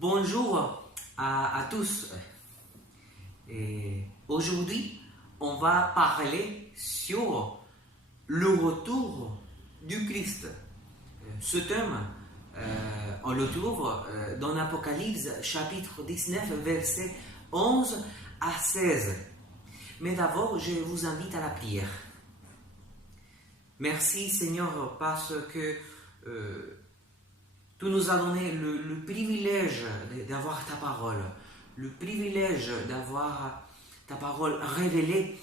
Bonjour à tous. Aujourd'hui, on va parler sur le retour du Christ. Ce thème, on le trouve dans l'Apocalypse chapitre 19, versets 11 à 16. Mais d'abord, je vous invite à la prière. Merci Seigneur parce que tu nous as donné le privilège d'avoir ta parole, le privilège d'avoir ta parole révélée.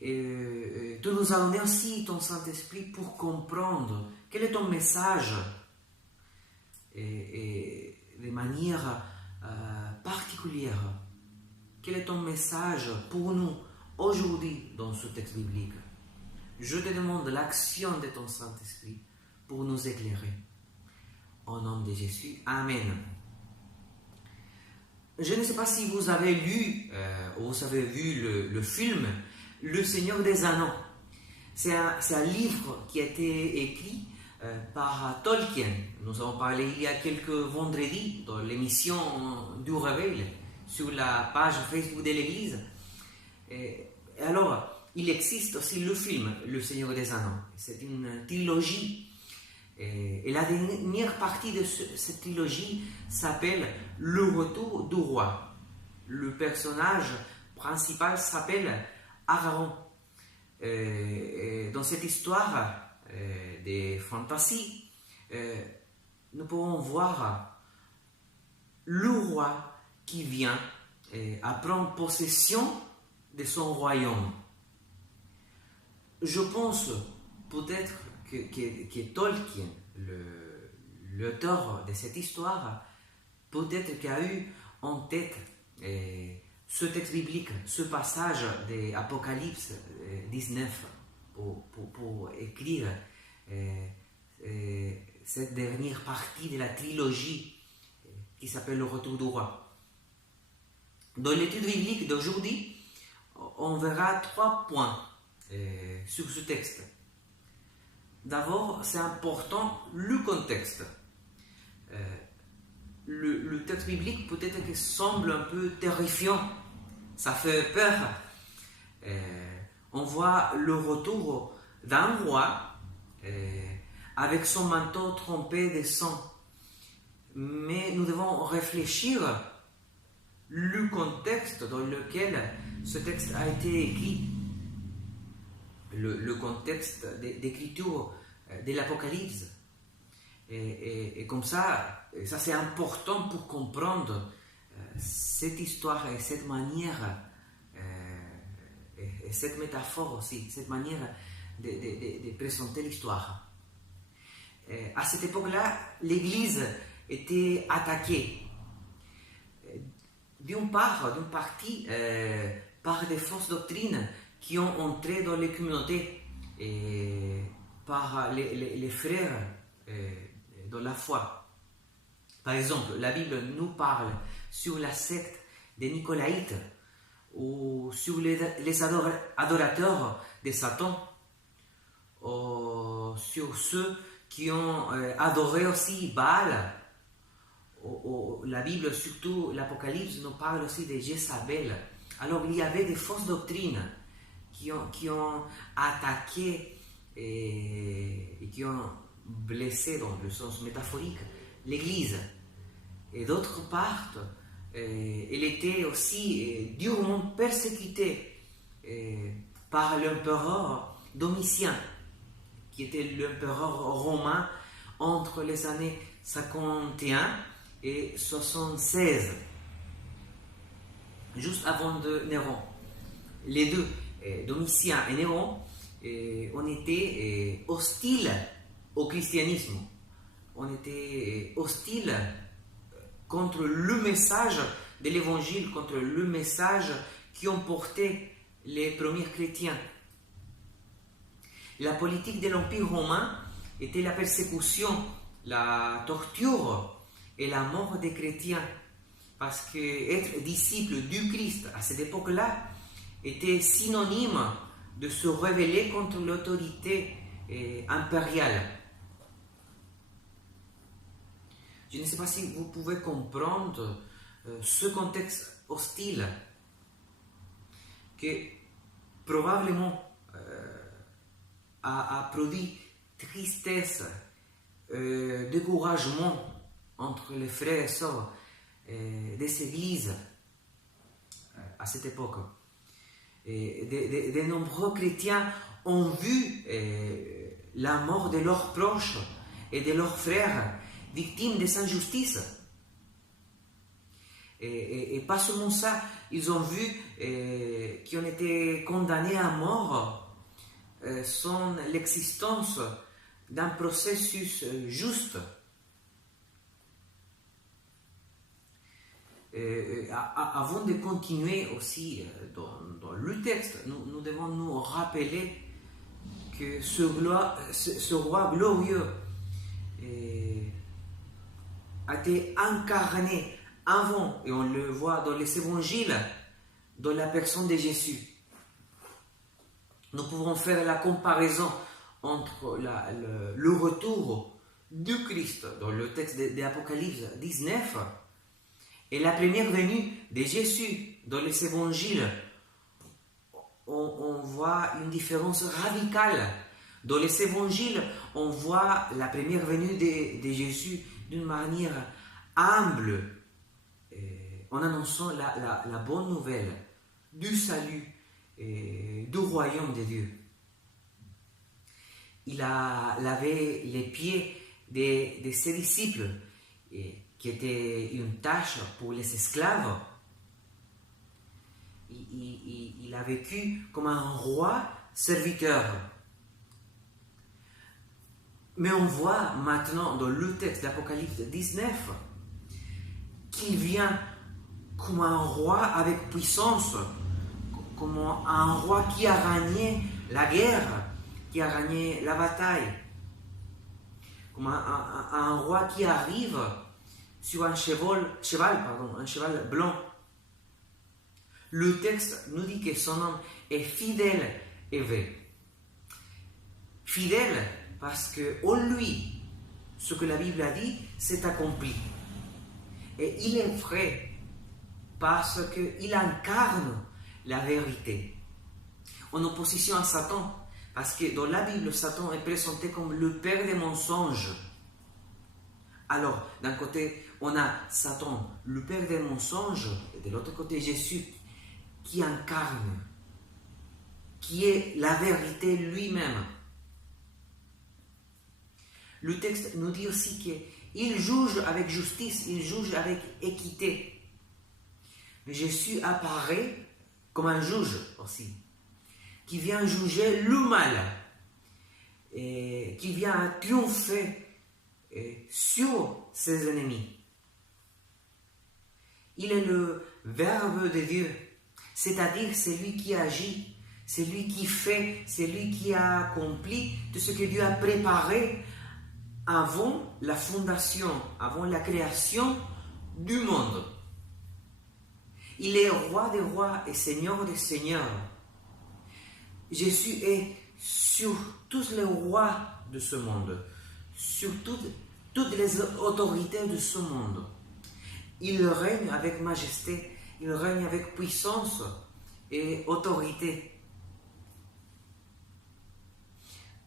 Tu nous as donné aussi ton Saint-Esprit pour comprendre quel est ton message et de manière particulière. Quel est ton message pour nous aujourd'hui dans ce texte biblique? Je te demande l'action de ton Saint-Esprit pour nous éclairer. Au nom de Jésus, Amen. Je ne sais pas si vous avez lu ou vous avez vu le film Le Seigneur des Anneaux. C'est un livre qui a été écrit par Tolkien. Nous avons parlé il y a quelques vendredis dans l'émission du Réveil sur la page Facebook de l'Église. Et alors, il existe aussi le film Le Seigneur des Anneaux. C'est une trilogie. Et la dernière partie de cette trilogie s'appelle Le Retour du Roi. Le personnage principal s'appelle Aragorn. Dans cette histoire de fantasy, nous pouvons voir le roi qui vient à prendre possession de son royaume. Je pense peut-être que Tolkien, l'auteur de cette histoire, peut-être qu'il a eu en tête ce texte biblique, ce passage de Apocalypse 19 pour écrire cette dernière partie de la trilogie qui s'appelle Le Retour du Roi. Dans l'étude biblique d'aujourd'hui, on verra 3 points sur ce texte. D'abord, c'est important le contexte. Le texte biblique peut-être qu'il semble un peu terrifiant, ça fait peur. On voit le retour d'un roi avec son manteau trempé de sang. Mais nous devons réfléchir le contexte dans lequel ce texte a été écrit. Le contexte d'écriture de l'Apocalypse. Et comme ça c'est important pour comprendre cette histoire et cette manière, et cette métaphore aussi, cette manière de présenter l'histoire. À cette époque-là, l'Église était attaquée, d'une partie par des fausses doctrines qui ont entré dans les communautés par les frères dans la foi. Par exemple, la Bible nous parle sur la secte des Nicolaïtes ou sur les adorateurs de Satan, ou sur ceux qui ont adoré aussi Baal. La Bible, surtout l'Apocalypse, nous parle aussi de Jézabel. Alors il y avait des fausses doctrines qui ont attaqué et qui ont blessé, dans le sens métaphorique, l'Église. Et d'autre part, elle était aussi durement persécutée par l'empereur Domitien, qui était l'empereur romain entre les années 51 et 76, juste avant de Néron. Les deux, Domitien et Néron, on était hostiles au christianisme. On était hostiles contre le message de l'évangile, contre le message qui ont porté les premiers chrétiens. La politique de l'Empire romain était la persécution, la torture et la mort des chrétiens. Parce qu'être disciple du Christ à cette époque-là était synonyme de se rebeller contre l'autorité impériale. Je ne sais pas si vous pouvez comprendre ce contexte hostile que probablement a produit tristesse, découragement entre les frères et sœurs des églises à cette époque. Et de nombreux chrétiens ont vu la mort de leurs proches et de leurs frères victimes des injustices. Et pas seulement ça, ils ont vu qu'ils ont été condamnés à mort sans l'existence d'un processus juste. Avant de continuer aussi dans le texte, nous devons nous rappeler que ce roi glorieux a été incarné avant, et on le voit dans les évangiles, dans la personne de Jésus. Nous pouvons faire la comparaison entre le retour du Christ dans le texte de Apocalypse 19 et la première venue de Jésus dans les évangiles. On voit une différence radicale. Dans les évangiles, on voit la première venue de Jésus d'une manière humble, en annonçant la bonne nouvelle du salut et du royaume de Dieu. Il a lavé les pieds de ses disciples, qui était une tâche pour les esclaves. Il a vécu comme un roi serviteur. Mais on voit maintenant dans le texte d'Apocalypse 19 qu'il vient comme un roi avec puissance, comme un roi qui a gagné la guerre, qui a gagné la bataille, comme un roi qui arrive sur un cheval blanc. Le texte nous dit que son nom est fidèle et vrai. Fidèle parce que en lui, ce que la Bible a dit, s'est accompli. Et il est vrai parce qu'il incarne la vérité. En opposition à Satan, parce que dans la Bible, Satan est présenté comme le père des mensonges. Alors, d'un côté, on a Satan, le père des mensonges, et de l'autre côté, Jésus, qui incarne, qui est la vérité lui-même. Le texte nous dit aussi qu'il juge avec justice, il juge avec équité. Mais Jésus apparaît comme un juge aussi, qui vient juger le mal, et qui vient triompher sur ses ennemis. Il est le Verbe de Dieu, c'est-à-dire celui qui agit, celui qui fait, celui qui a accompli tout ce que Dieu a préparé avant la fondation, avant la création du monde. Il est roi des rois et seigneur des seigneurs. Jésus est sur tous les rois de ce monde, sur toutes les autorités de ce monde. Il règne avec majesté, il règne avec puissance et autorité.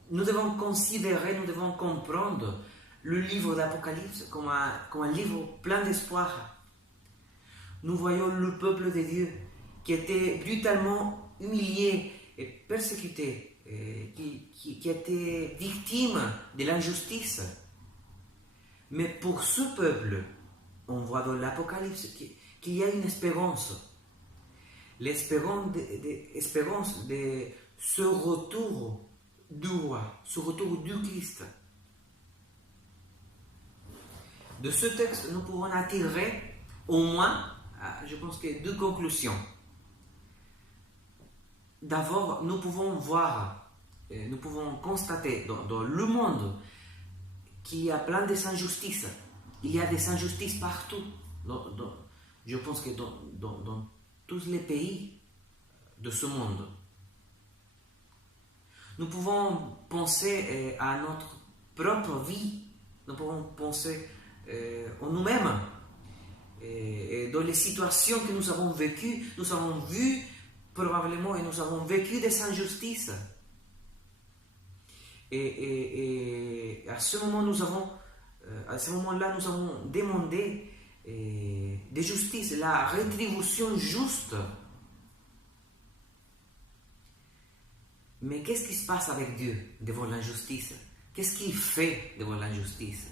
Nous devons considérer, nous devons comprendre le livre d'Apocalypse comme un livre plein d'espoir. Nous voyons le peuple de Dieu qui était brutalement humilié et persécuté, qui était victime de l'injustice. Mais pour ce peuple, on voit dans l'Apocalypse qu'il y a une espérance. L'espérance de ce retour du roi, ce retour du Christ. De ce texte, nous pouvons attirer au moins, je pense que deux conclusions. D'abord, nous pouvons voir, nous pouvons constater dans le monde qu'il y a plein d'injustices. Il y a des injustices partout. Je pense que dans tous les pays de ce monde. Nous pouvons penser à notre propre vie. Nous pouvons penser en nous-mêmes. Et dans les situations que nous avons vécues, nous avons vu probablement et nous avons vécu des injustices. Et à ce moment, à ce moment-là, nous avons demandé de justice, la rétribution juste. Mais qu'est-ce qui se passe avec Dieu devant l'injustice? Qu'est-ce qu'il fait devant l'injustice?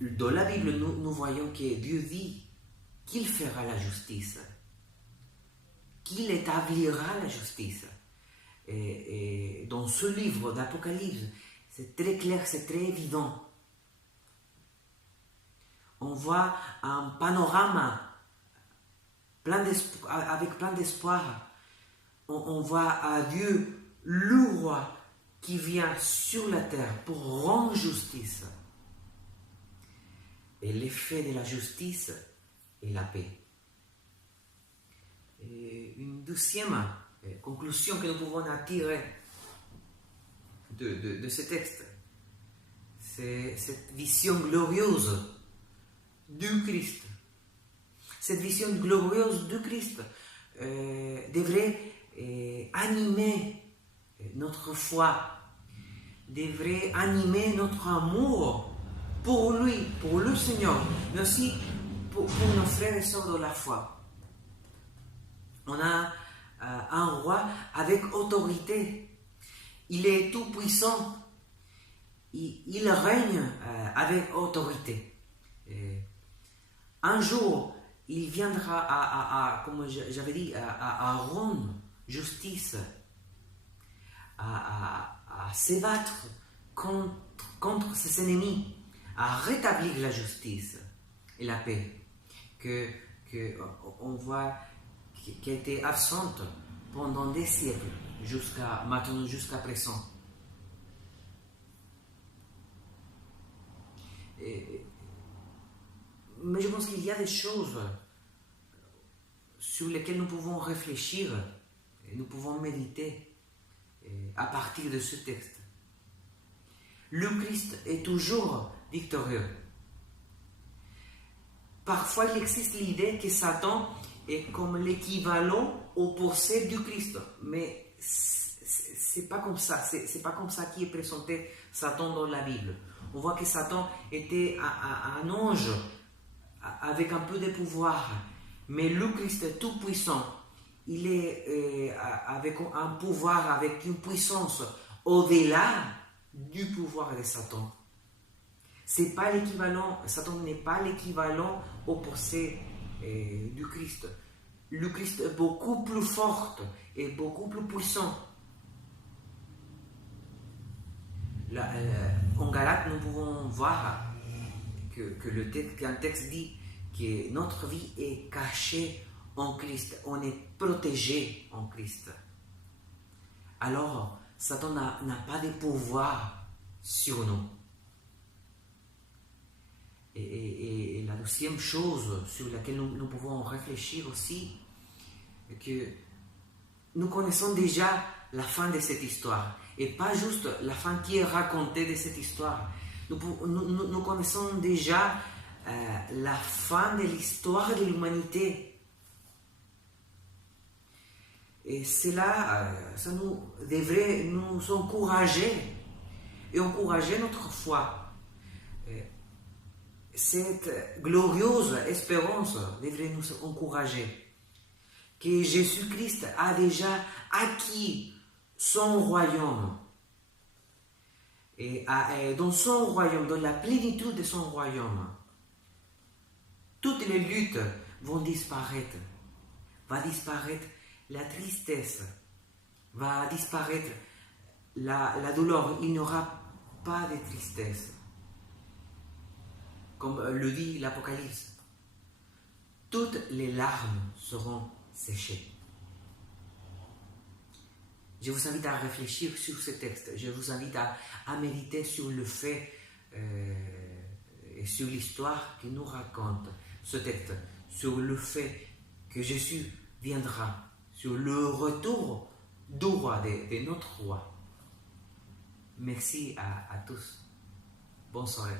Dans la Bible, nous voyons que Dieu dit qu'il fera la justice, qu'il établira la justice. Et dans ce livre d'Apocalypse, c'est très clair, c'est très évident. On voit un panorama avec plein d'espoir. On voit à Dieu, le roi, qui vient sur la terre pour rendre justice. Et l'effet de la justice est la paix. Et une deuxième conclusion que nous pouvons en tirer de ce texte, c'est cette vision glorieuse du Christ. Cette vision glorieuse du Christ devrait animer notre foi, devrait animer notre amour pour lui, pour le Seigneur, mais aussi pour nos frères et sœurs de la foi. On a un roi avec autorité. Il est tout puissant. Il règne avec autorité. Et un jour, il viendra comme j'avais dit, à rendre justice, à se battre contre ses ennemis, à rétablir la justice et la paix que on voit qui a été absente pendant des siècles jusqu'à maintenant, jusqu'à présent. Mais je pense qu'il y a des choses sur lesquelles nous pouvons réfléchir et nous pouvons méditer à partir de ce texte. Le Christ est toujours victorieux. Parfois, il existe l'idée que Satan est comme l'équivalent opposé du Christ, mais c'est pas comme ça. C'est pas comme ça qui est présenté Satan dans la Bible. On voit que Satan était un ange avec un peu de pouvoir, mais le Christ est tout puissant. Il est avec un pouvoir, avec une puissance au-delà du pouvoir de Satan. C'est pas l'équivalent. Satan n'est pas l'équivalent opposé du Christ. Le Christ est beaucoup plus fort et beaucoup plus puissant. En Galates, nous pouvons voir qu'un texte dit que notre vie est cachée en Christ, on est protégé en Christ. Alors, Satan n'a pas de pouvoir sur nous. Et la deuxième chose sur laquelle nous pouvons réfléchir aussi, est que nous connaissons déjà la fin de cette histoire, et pas juste la fin qui est racontée de cette histoire. Nous connaissons déjà la fin de l'histoire de l'humanité. Et cela, ça devrait nous encourager et encourager notre foi. Cette glorieuse espérance devrait nous encourager. Que Jésus-Christ a déjà acquis son royaume. Et dans son royaume, dans la plénitude de son royaume, toutes les luttes vont disparaître. Va disparaître la tristesse, va disparaître la douleur. Il n'y aura pas de tristesse. Comme le dit l'Apocalypse, toutes les larmes seront séchées. Je vous invite à réfléchir sur ce texte. Je vous invite à méditer sur le fait et sur l'histoire qui nous raconte ce texte, sur le fait que Jésus viendra, sur le retour du roi, de notre roi. Merci à tous. Bonne soirée.